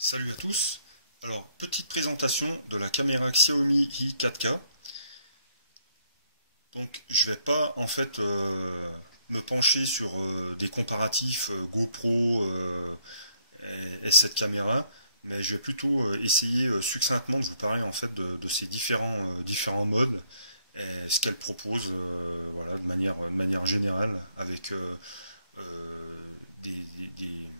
Salut à tous. Alors, petite présentation de la caméra Xiaomi i 4K. Donc, je vais pas en fait me pencher sur des comparatifs GoPro et cette caméra, mais je vais plutôt essayer succinctement de vous parler en fait de ces différents modes et ce qu'elle propose, voilà, de manière générale, avec des, des- des-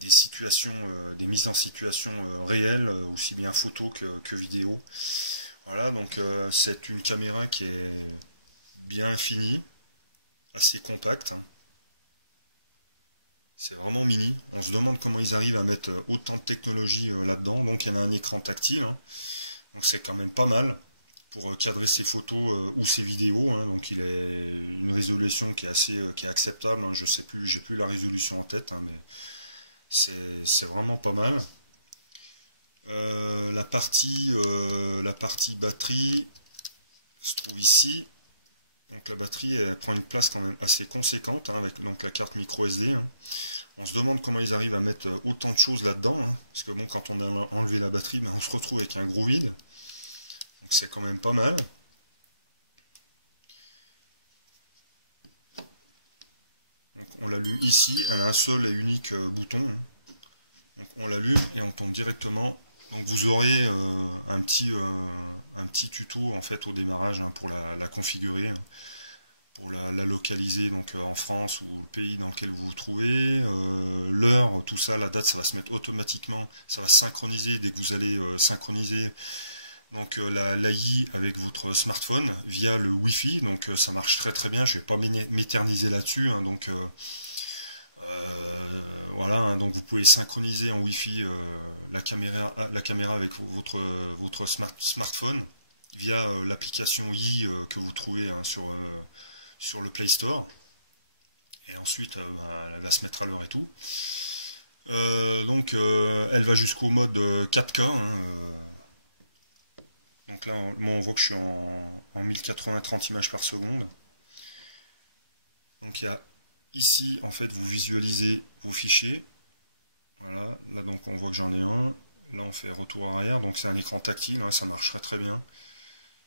des situations, des mises en situation réelles, aussi bien photo que vidéo. Voilà, donc c'est une caméra qui est bien finie, assez compacte, hein. C'est vraiment mini. On se demande comment ils arrivent à mettre autant de technologie là-dedans. Donc elle a un écran tactile, hein. Donc c'est quand même pas mal pour cadrer ses photos ou ses vidéos, hein. Donc il est une résolution qui est qui est acceptable, hein. Je sais plus, j'ai plus la résolution en tête, hein, mais c'est vraiment pas mal. La partie batterie se trouve ici. Donc la batterie elle prend une place quand même assez conséquente, hein, avec donc la carte micro SD, hein. On se demande comment ils arrivent à mettre autant de choses là-dedans, hein, parce que bon, quand on a enlevé la batterie, ben, on se retrouve avec un gros vide. Donc c'est quand même pas mal. Donc on l'allume ici, elle a un seul et unique bouton, hein. Donc on l'allume et on tombe directement. Donc vous aurez un petit tuto en fait au démarrage, hein, pour la configurer, hein, pour la localiser donc en France ou le pays dans lequel vous vous trouvez, l'heure, tout ça, la date, ça va se mettre automatiquement, ça va se synchroniser dès que vous allez synchroniser donc l'AI avec votre smartphone via le Wi-Fi. Donc ça marche très très bien. Je vais pas m'éterniser là-dessus, hein. Donc voilà, hein. Donc vous pouvez synchroniser en Wi-Fi la caméra avec votre smartphone via l'application I que vous trouvez, hein, sur le Play Store. Et ensuite, ben, elle va se mettre à l'heure et tout. Donc, elle va jusqu'au mode 4K, hein. Donc là, moi, on voit que je suis en 1080 30 images par seconde. Donc, il y a ici, en fait, vous visualisez vos fichiers. Voilà, là, donc, on voit que j'en ai un. Là, on fait retour arrière. Donc, c'est un écran tactile, hein, ça marcherait très bien.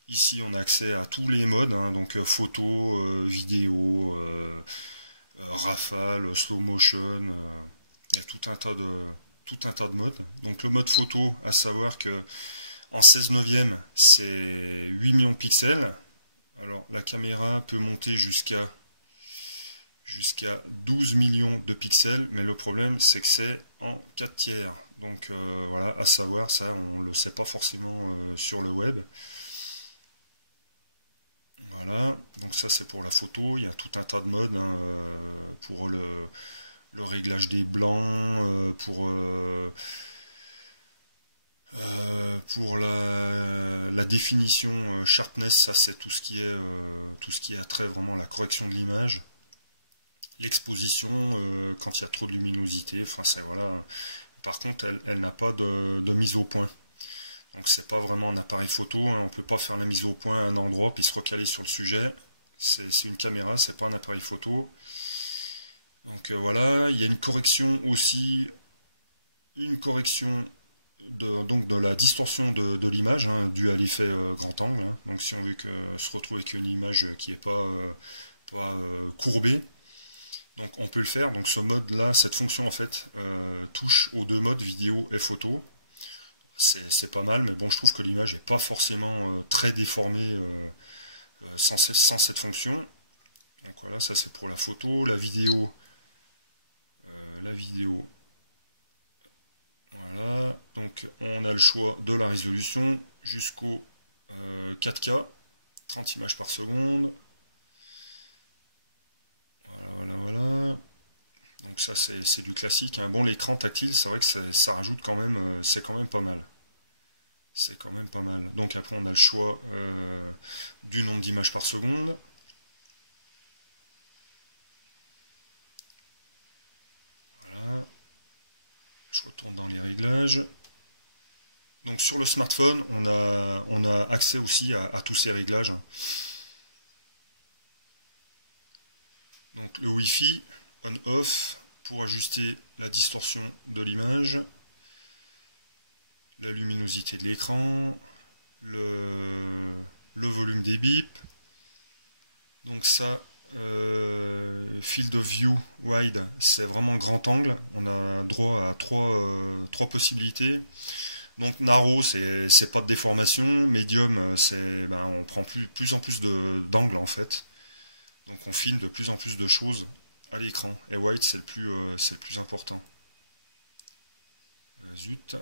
Ici, on a accès à tous les modes, hein, donc photo, vidéo, rafale, slow motion. Il y a tout un tas de modes. Donc le mode photo, à savoir que en 16 neuvième, c'est 8 millions de pixels. Alors la caméra peut monter jusqu'à 12 millions de pixels, mais le problème c'est que c'est en 4 tiers. Donc voilà, à savoir, ça on le sait pas forcément sur le web. Voilà, donc ça c'est pour la photo. Il y a tout un tas de modes, hein, pour le réglage des blancs, pour la définition sharpness. Ça c'est tout ce qui a trait vraiment à la correction de l'image. L'exposition, quand il y a trop de luminosité, enfin c'est voilà. Par contre, elle n'a pas de mise au point. Donc c'est pas vraiment un appareil photo, hein. On peut pas faire la mise au point à un endroit puis se recaler sur le sujet. C'est une caméra, c'est pas un appareil photo. Donc voilà, il y a une correction aussi, une correction donc de la distorsion de l'image, hein, due à l'effet grand angle, hein. Donc si on veut se retrouver avec une image qui est pas courbée, donc on peut le faire. Donc ce mode là, cette fonction en fait touche aux deux modes vidéo et photo. C'est pas mal, mais bon, je trouve que l'image est pas forcément très déformée sans cette fonction. Donc voilà, ça c'est pour la photo. La vidéo, voilà. Donc on a le choix de la résolution jusqu'au 4K, 30 images par seconde. Voilà, voilà, voilà. Donc ça c'est du classique, hein. Bon, l'écran tactile, c'est vrai que ça rajoute quand même, c'est quand même pas mal. C'est quand même pas mal. Donc après on a le choix du nombre d'images par seconde. Voilà. Je retourne dans les réglages. Donc sur le smartphone, on a accès aussi à tous ces réglages. Donc le Wi-Fi, on-off, pour ajuster la distorsion de l'image. la luminosité de l'écran, le volume des bips. Donc ça, field of view wide, c'est vraiment grand angle. On a droit à trois possibilités. Donc narrow, c'est pas de déformation. Medium, c'est on prend plus en plus d'angles en fait. Donc on filme de plus en plus de choses à l'écran. Et wide, c'est le plus important. Zut.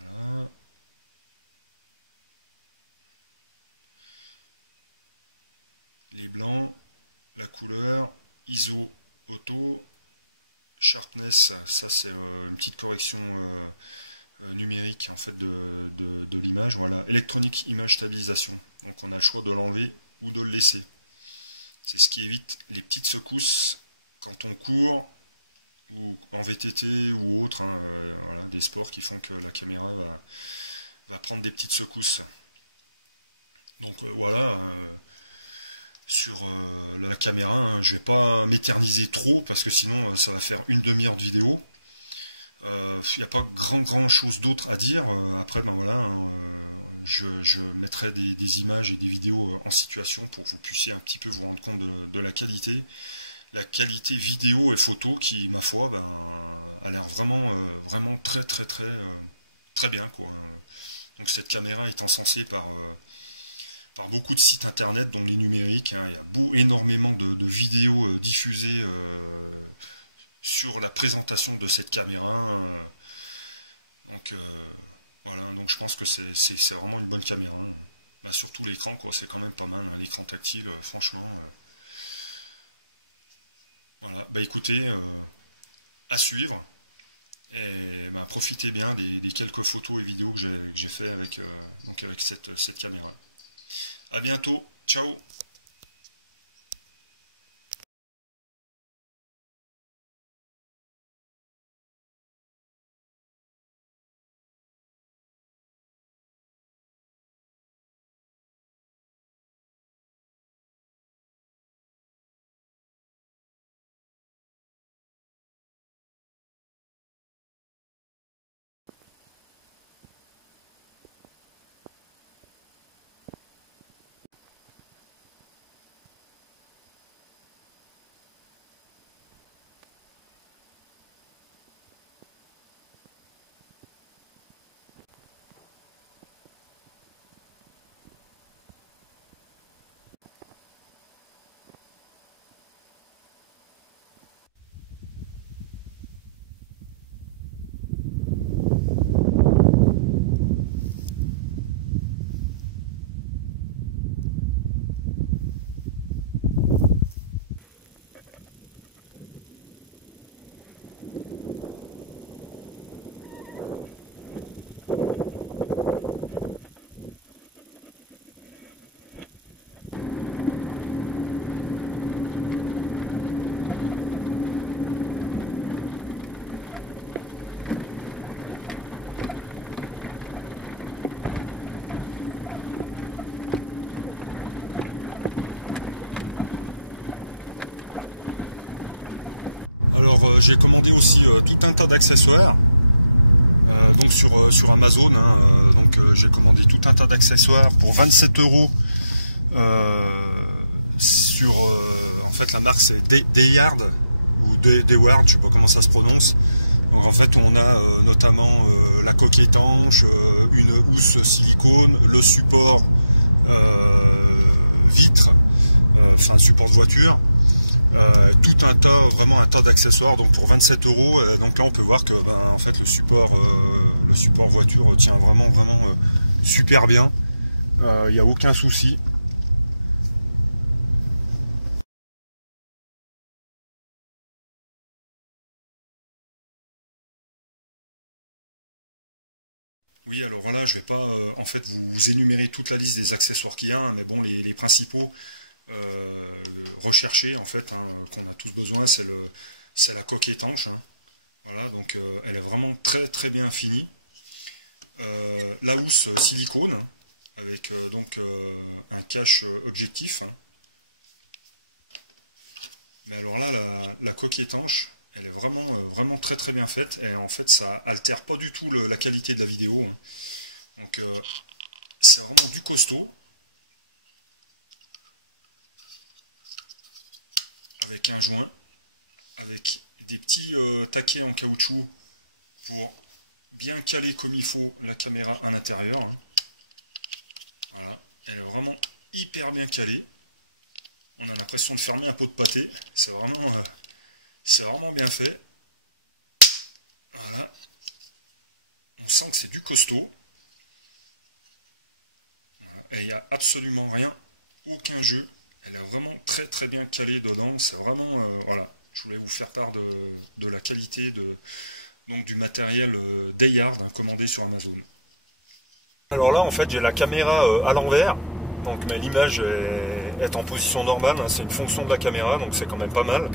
Voilà. Les blancs, la couleur, ISO auto, sharpness, ça c'est une petite correction numérique en fait de l'image. Voilà, Electronic Image Stabilisation. Donc on a le choix de l'enlever ou de le laisser. C'est ce qui évite les petites secousses quand on court ou en VTT ou autre, hein, voilà, des sports qui font que la caméra va prendre des petites secousses. Donc voilà, sur la caméra, hein, je vais pas m'éterniser trop parce que sinon ça va faire une demi-heure de vidéo. Il n'y a pas grand chose d'autre à dire. Après, ben voilà, hein, je mettrai des images et des vidéos en situation pour que vous puissiez un petit peu vous rendre compte de la qualité. La qualité vidéo et photo qui, ma foi, a l'air vraiment très bien, quoi. Donc cette caméra est encensée par beaucoup de sites internet, dont les numériques, hein. Il y a énormément de vidéos diffusées sur la présentation de cette caméra. Donc voilà, donc je pense que c'est vraiment une bonne caméra, hein. Bah, surtout l'écran, quoi, c'est quand même pas mal, hein, l'écran tactile, franchement. Voilà, bah écoutez, à suivre. Et bah, profitez bien des quelques photos et vidéos que j'ai fait avec, donc avec cette caméra. À bientôt, ciao! Alors j'ai commandé aussi tout un tas d'accessoires. Donc sur Amazon, hein, j'ai commandé tout un tas d'accessoires pour 27 euros sur en fait la marque c'est Dayard ou Dayward, je sais pas comment ça se prononce. Donc en fait on a notamment la coque étanche, une housse silicone, le support vitre, enfin support de voiture. Tout un tas, vraiment un tas d'accessoires, donc pour 27 euros. Donc là on peut voir que en fait le support voiture tient vraiment super bien. Il n'y a aucun souci. Oui, alors voilà, je vais pas en fait vous énumérer toute la liste des accessoires qu'il y a, hein, mais bon, les principaux recherchés en fait, hein, qu'on a tous besoin, c'est la coque étanche, hein. Voilà, donc elle est vraiment très bien finie. La housse silicone, hein, avec un cache objectif, hein. Mais alors là, la coque étanche, Elle est vraiment très très bien faite. Et en fait, ça altère pas du tout la qualité de la vidéo. Hein. Donc, c'est vraiment du costaud. Avec un joint. Avec des petits taquets en caoutchouc pour bien caler comme il faut la caméra à l'intérieur. Hein. Voilà. Elle est vraiment hyper bien calée. On a l'impression de fermer un pot de pâté. C'est vraiment bien fait. Voilà. On sent que c'est du costaud. Voilà. Et il n'y a absolument rien, aucun jeu. Elle est vraiment très très bien calée dedans. C'est vraiment... voilà. Je voulais vous faire part de la qualité donc du matériel Dayard hein, commandé sur Amazon. Alors là, en fait, j'ai la caméra à l'envers. Donc l'image est en position normale, hein, c'est une fonction de la caméra, donc c'est quand même pas mal.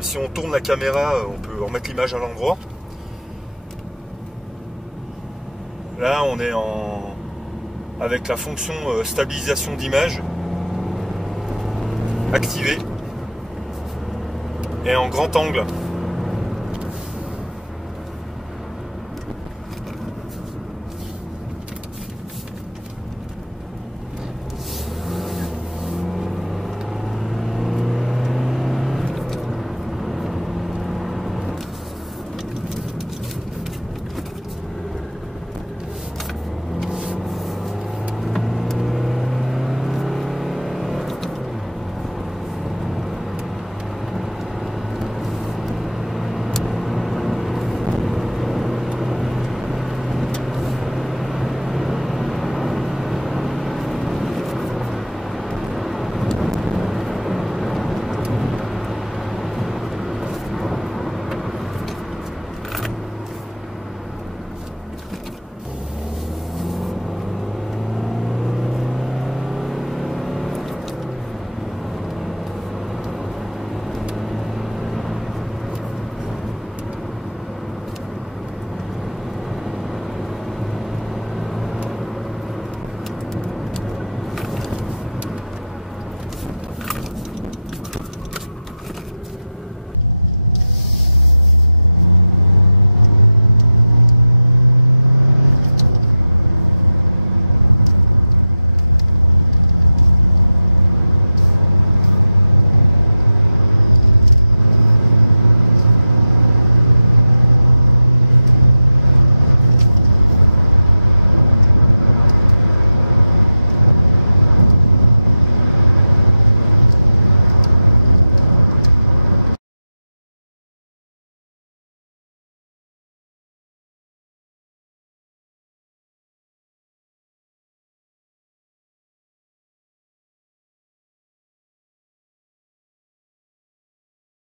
Si on tourne la caméra, on peut remettre l'image à l'endroit. Là, on est avec la fonction stabilisation d'image activée et en grand angle.